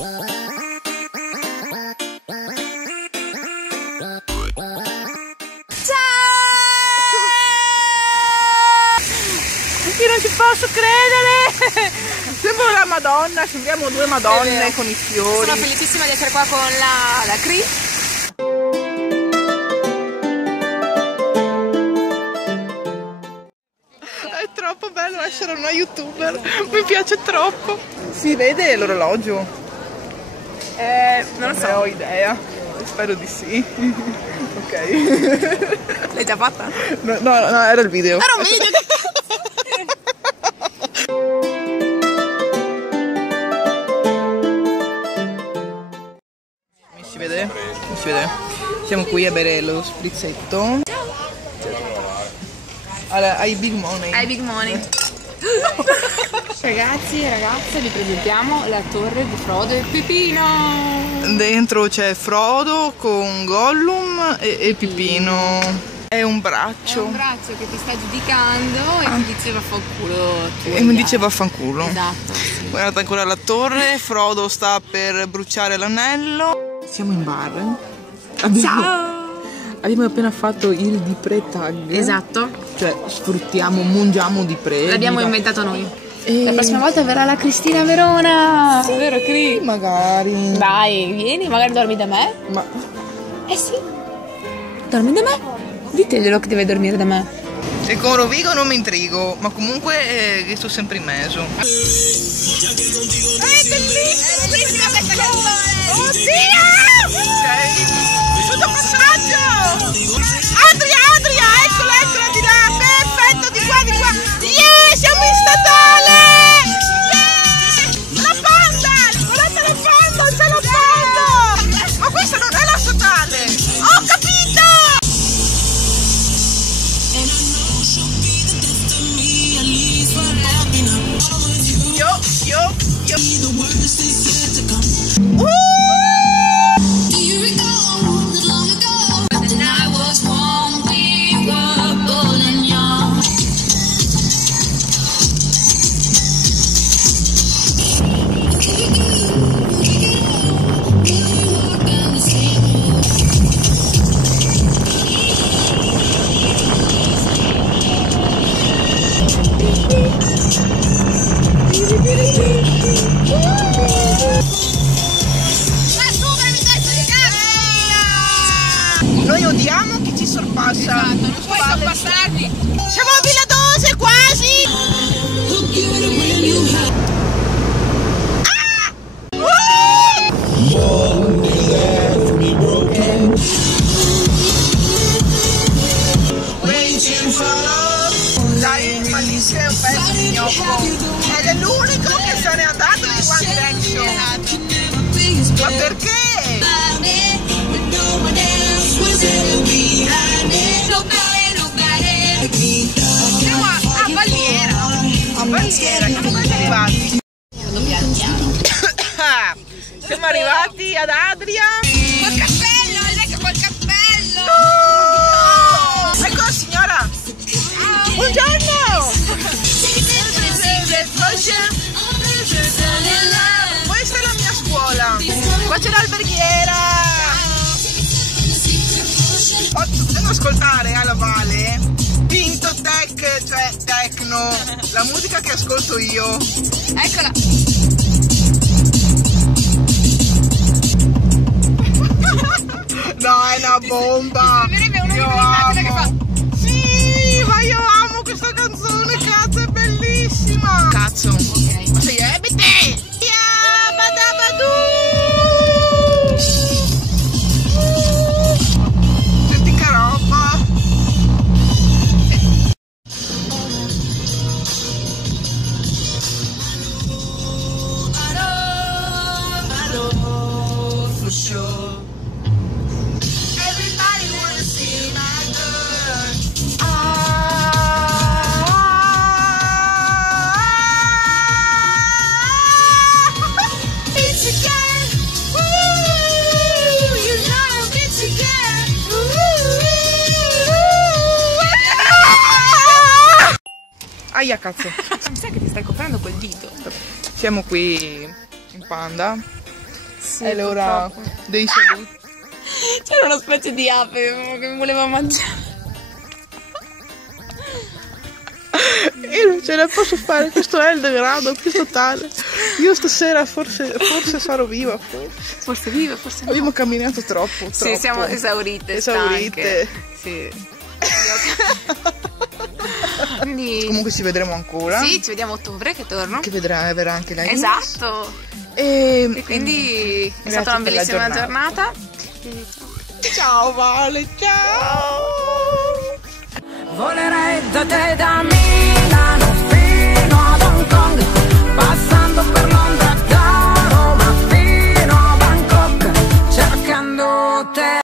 Io non ci posso credere! Sembra la Madonna, sembriamo due Madonne con i fiori. Sono felicissima di essere qua con la Cri. È troppo bello essere una youtuber, mi piace troppo. Si vede l'orologio? Non lo so. Non ho idea, spero di sì. Ok. L'hai già fatta? No, era il video. Era un video! Si vede? Si vede? Siamo qui a bere lo sprizzetto. Allora, ai Big Money. Hai big money. Ragazzi e ragazze, vi presentiamo la torre di Frodo e Pipino. Dentro c'è Frodo con Gollum e Pipino. È un braccio. È un braccio che ti sta giudicando e ti dice vaffanculo. E mi dice vaffanculo. Esatto. Sì. Guardate ancora la torre, Frodo sta per bruciare l'anello. Siamo in bar. Abbiamo appena fatto il di pre tag. Esatto. Cioè sfruttiamo, mungiamo di pre. L'abbiamo inventato noi. E... La prossima volta verrà la Cristina Verona. Sì, vero Cri? Magari. Dai, vieni, magari dormi da me. Ma... Eh sì. Dormi da me. Diteglielo che deve dormire da me. E con Rovigo non mi intrigo, ma comunque sto sempre in mezzo. È bellissima questa canzone! Oddio! Tutto passaggio! Adria, eccola di là! Perfetto, di qua! Yeah, siamo in statale! Yeah! La panda! Guardate la panda, c'è la panda! Ma questa non è la statale! Ho capito! Yo. Noi odiamo chi ci sorpassa. Esatto, non puoi sorpassarli. Siamo a Villa Dose quasi. Dai, Malissimo è un pezzo di gnocco. Ed è l'unico che se n'è andato di One Direction. Ma perché? Siamo a Baviera, siamo quasi arrivati. Siamo arrivati ad Adria. Col cappello, lei col cappello. No! Ecco la signora. Buongiorno. Questa è la mia scuola. Qua c'è l'alberghiera. Possiamo ascoltare alla Vale Pinto Tech, cioè techno, la musica che ascolto io. Eccola. No, è una bomba. Io amo. Sì, ma io amo questa canzone, cazzo, è bellissima. Cazzo. Okay. Ma sei ebite. Senti che roba. For sure. Everybody wanna see my girl. Bitch again. Ooh, you know I'm bitch again. Aia cazzo. Mi sa che ti stai coprendo quel dito. Siamo qui in Panda. Sì, è l'ora purtroppo. dei saluti. C'era una specie di ape che mi voleva mangiare. Io non ce la posso fare, questo è il degrado più totale. Io stasera forse sarò viva. Forse vive, forse no. Abbiamo camminato troppo. Sì, siamo esaurite. Esaurite. Stanche. Sì. Quindi... Comunque ci vedremo ancora. Sì, ci vediamo a ottobre che torno. Che verrà anche lei. Esatto. E quindi è grazie stata una per la bellissima giornata. Ciao Vale, ciao. Volerei da te, da me.